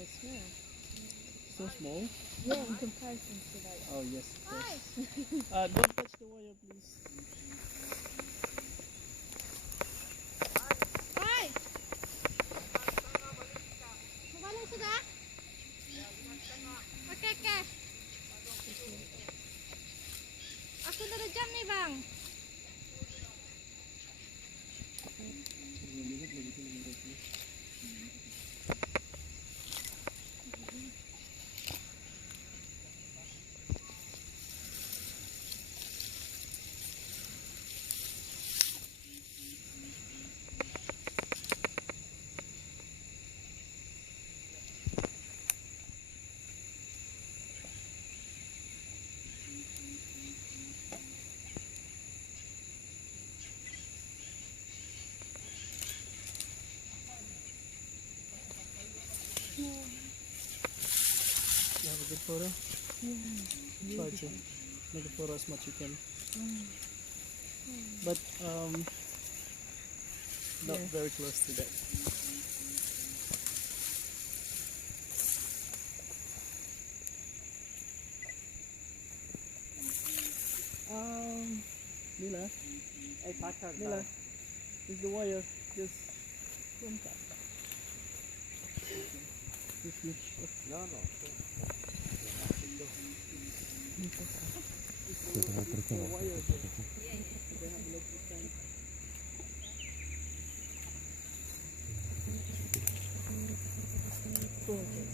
so small. So small? Yeah, in comparison to like. Oh yes, of course. Don't touch the wire, please. Oi! Mabalong sudah? Okey, okey. Aku dah ada jam nih, Bang. You have a good photo? Yeah. Try to make a photo as much you can. But not very close to that. Mila, Mila, is the wire just contact? No. Gorgeous.